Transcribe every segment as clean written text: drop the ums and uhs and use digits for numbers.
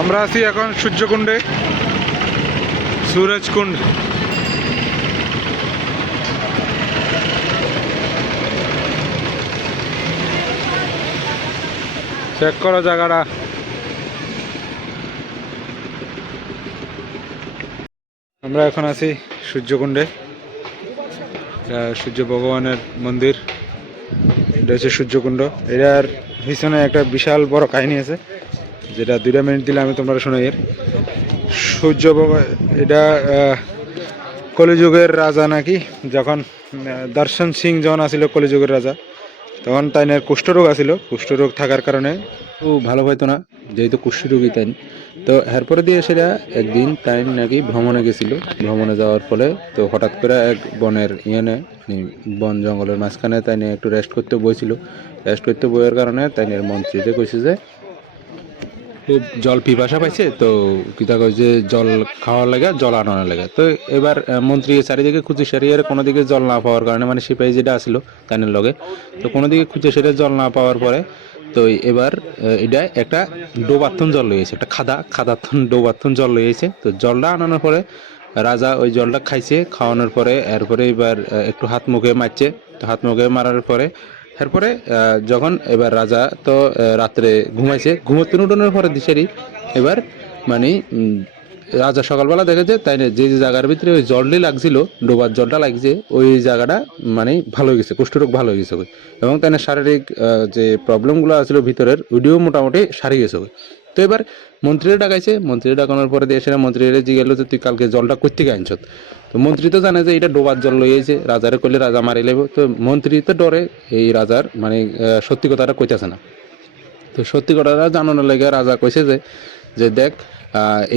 আমরা আছি এখন সূর্যকুণ্ডে, সুরজকুণ্ড। চেক করো জায়গাটা। আমরা এখন আছি সূর্যকুণ্ডে, সূর্য ভগবানের মন্দির। এটা হচ্ছে সূর্যকুণ্ড। এটার পিছনে একটা বিশাল বড় কাহিনী আছে, যেটা 2 মিনিট দিলে আমি তোমরা শোনাই। এর সূর্য ভগবান, এটা কলিযুগের রাজা নাকি, যখন দর্শন সিং যখন আসিল কলিযুগের রাজা, তখন তাইনের কুষ্ঠরোগ আসিল। কুষ্ঠরোগ থাকার কারণে ভালো পাইতো না, যেহেতু কুষ্ঠরোগী তাই। তো এরপরে দিয়ে সেটা একদিন তাই নাকি ভ্রমণে গেছিল। ভ্রমণে যাওয়ার ফলে তো হঠাৎ করে এক বনের বন জঙ্গলের মাঝখানে তাই নিয়ে একটু রেস্ট করতে বইছিল। রেস্ট করতে বইয়ের কারণে তাইনের মন্ত্রীতে কইছে যে খুব জল পিপাসা পাইছে, তো কিতা কয় যে জল খাওয়ার লাগে, জল আনার লাগে। তো এবার মন্ত্রী চারিদিকে খুঁজে সারিয়ে কোনো দিকে জল না পাওয়ার কারণে, মানে সিপাহী যেটা আসিল তাইনের লগে, তো কোনো দিকে খুঁজে সেরে জল না পাওয়ার পরে তো এবার এটা একটা ডোবার্থন জল লইয়েছে, একটা খাদার্থন ডোবার্থন জল লইয়েছে। তো জলটা আনানোর পরে রাজা ওই জলটা খাইছে। খাওয়ানোর পরে এরপরে এবার একটু হাত মুখে মারছে। তো হাত মুখে মারার পরে এরপরে যখন এবার রাজা তো রাত্রে ঘুমাইছে, ঘুমোতে উঠানোর পরে দিশারি এবার মানে রাজা সকালবেলা দেখেছে তাই যে যে জায়গার ভিতরে ওই জলটি লাগছিল, ডোবার জলটা লাগছে, ওই জায়গাটা মানে ভালো হয়ে গেছে, কুষ্ঠরোগ ভালো হয়ে গেছে। এবং তাই শারীরিক যে প্রবলেমগুলো আছিল ভিতরের, ওইটিও মোটামুটি সারি গেছে। তো এবার মন্ত্রীরা ডাকাইছে। মন্ত্রী ডাকানোর পরে দিয়ে এসে মন্ত্রীরা জিজ্ঞেস যে তুই কালকে জলটা কোথেকে আনছ। তো মন্ত্রী তো জানে যে এটা ডোবার জল লইয়েছে, রাজারে কইলে রাজা মারি লেব। তো মন্ত্রী তো ডরে এই রাজার মানে সত্যি কথাটা কইতেছে না। তো সত্যি কথাটা জানানোর লেগে রাজা কইছে যে দেখ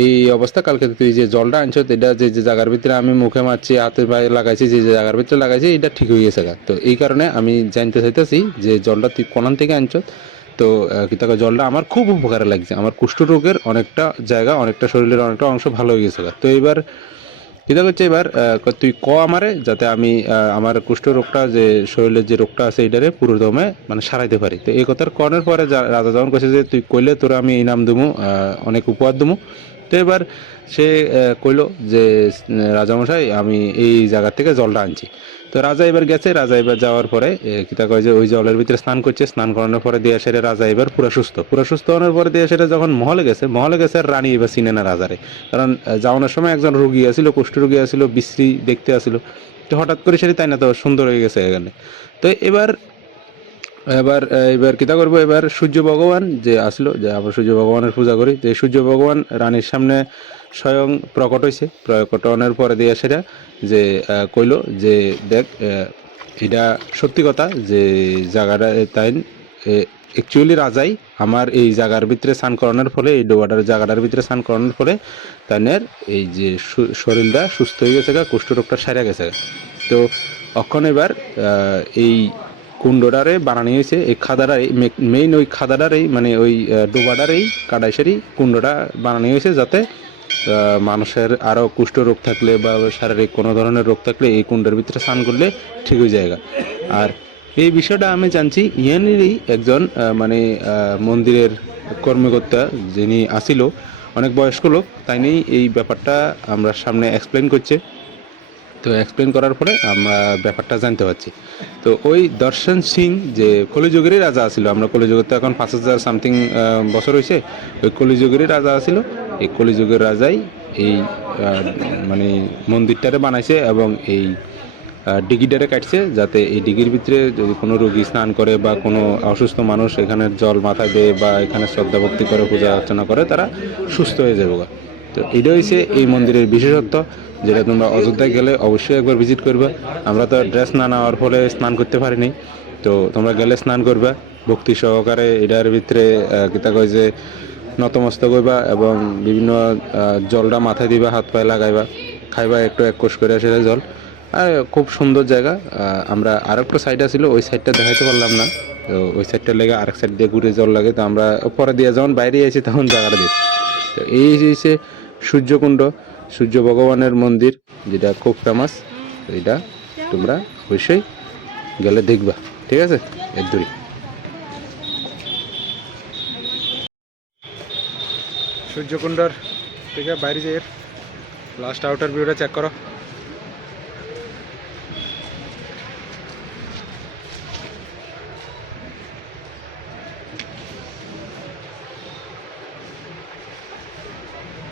এই অবস্থা, কালকে তুই যে জলটা আনছ এটা যে যে জায়গার ভিতরে আমি মুখে মারছি, হাতে পায়ে লাগাইছি, যে যে জায়গার ভিতরে লাগাইছি এটা ঠিক হয়ে গেছে। তো এই কারণে আমি জানতে চাইতেছি যে জলটা তুই কোনান থেকে আনছ। তো কিতাকে জলটা আমার খুব উপকারে লাগছে, আমার কুষ্ঠরোগের অনেকটা জায়গা, অনেকটা শরীরের অনেকটা অংশ ভালো হয়ে গেছে। তো এবার কিতা করছে, এবার তুই আমারে যাতে আমি আমার কুষ্ঠরোগটা, যে শরীরের যে রোগটা আছে এটারে পুরো দমে মানে সারাইতে পারি। তো এই কথার কনের পরে রাজা যখন কইছে যে তুই কইলে তোর আমি ইনাম দেবো, অনেক উপহার দেবো। তো এবার সে কইলো যে রাজামশাই আমি এই জায়গা থেকে জলটা আনছি। তো রাজা এবার গেছে। রাজা এবার যাওয়ার পরে কিতা কয় যে ওই জলের ভিতরে স্নান করছে। স্নান করানোর পরে দিয়ে সেরে রাজা এবার পুরো সুস্থ হওয়ার পরে দিয়ে সেটা যখন মহলে গেছে আর রানী এবার চিনে না রাজারে। কারণ যাওয়ানোর সময় একজন রোগী আসিল, কুষ্ঠরোগী আসিল, বিশ্রী দেখতে আসিল। তো হঠাৎ করে সেটি তাই না, তো সুন্দর হয়ে গেছে এখানে। তো এবার এবার এবার কিতা করবো, এবার সূর্য ভগবান যে আসলো, যে আমরা সূর্য ভগবানের পূজা করি, তো সূর্য ভগবান রানীর সামনে স্বয়ং প্রকট হয়েছে। প্রকটনের পরে দিয়ে সেটা যে কইলো যে দেখ এটা সত্যি কথা যে জায়গাটা তাই অ্যাকচুয়ালি রাজাই আমার এই জায়গার ভিতরে স্নান করানোর ফলে, এই ডোবাটার জায়গাটার ভিতরে স্নান করানোর ফলে তাদের এই যে শরীরটা সুস্থ হয়ে গেছে, কুষ্ঠরোগটা সেরে গেছে। তো অক্ষণ এবার এই কুণ্ডটারে বানানো হয়েছে, এই খাদাটাই মেইন, ওই খাদাটারেই মানে ওই ডোবাটারেই কাটাইসারি কুণ্ডটা বানানো হয়েছে, যাতে মানুষের আরও কুষ্ঠ রোগ থাকলে বা শারীরিক কোনো ধরনের রোগ থাকলে এই কুণ্ডের ভিতরে স্নান করলে ঠিক হয়ে যায়। আর এই বিষয়টা আমি জানছি ইয়ানেরই একজন মানে মন্দিরের কর্মকর্তা যিনি আসিল, অনেক বয়স্ক লোক, তাই নিয়েই এই ব্যাপারটা আমরা সামনে এক্সপ্লেন করছে। তো এক্সপ্লেন করার পরে আমরা ব্যাপারটা জানতে পারছি। তো ওই দর্শন সিং যে কলিযুগেরই রাজা আছিল, আমরা কলিযুগের তো এখন 5000 সামথিং বছর হয়েছে, ওই কলিযুগেরই রাজা আছিল। এই কলিযুগের রাজাই এই মানে মন্দিরটারে বানাইছে এবং এই ডিগিটারে কাটছে, যাতে এই ডিগির ভিতরে যদি কোনো রোগী স্নান করে বা কোনো অসুস্থ মানুষ এখানে জল মাথায় দেয় বা এখানে শ্রদ্ধা ভক্তি করে পূজা অর্চনা করে, তারা সুস্থ হয়ে যাবে। তো এটা হচ্ছে এই মন্দিরের বিশেষত্ব, যেটা তোমরা অযোধ্যায় গেলে অবশ্যই একবার ভিজিট করবে। আমরা তো ড্রেস না নেওয়ার ফলে স্নান করতে পারিনি, তো তোমরা গেলে স্নান করবে ভক্তি সহকারে। এটার ভিতরে কিতা কয় যে নতমস্তক হইবা এবং বিভিন্ন জলটা মাথায় দিবা, হাত পায়ে লাগাইবা, খাইবা একটু এক কোষ করে সেটা জল। আর খুব সুন্দর জায়গা। আমরা আরেকটা সাইড আছিল, ওই সাইডটা দেখাইতে পারলাম না, তো ওই সাইডটা লেগে আরেক সাইড দিয়ে ঘুরে জল লাগে। তো আমরা পরে দিয়ে যখন বাইরে আছি তখন জায়গাটা দেখি। তো এই হচ্ছে সূর্যকুণ্ড, সূর্য ভগবানের মন্দির, যেটা খুব ফেমাস। এইটা তোমরা অবশ্যই গেলে দেখবা, ঠিক আছে? এর দূরই সূর্যকুণ্ডর থেকে বাইরে যেয়ে লাস্ট আউটার ভিউটা চেক করো।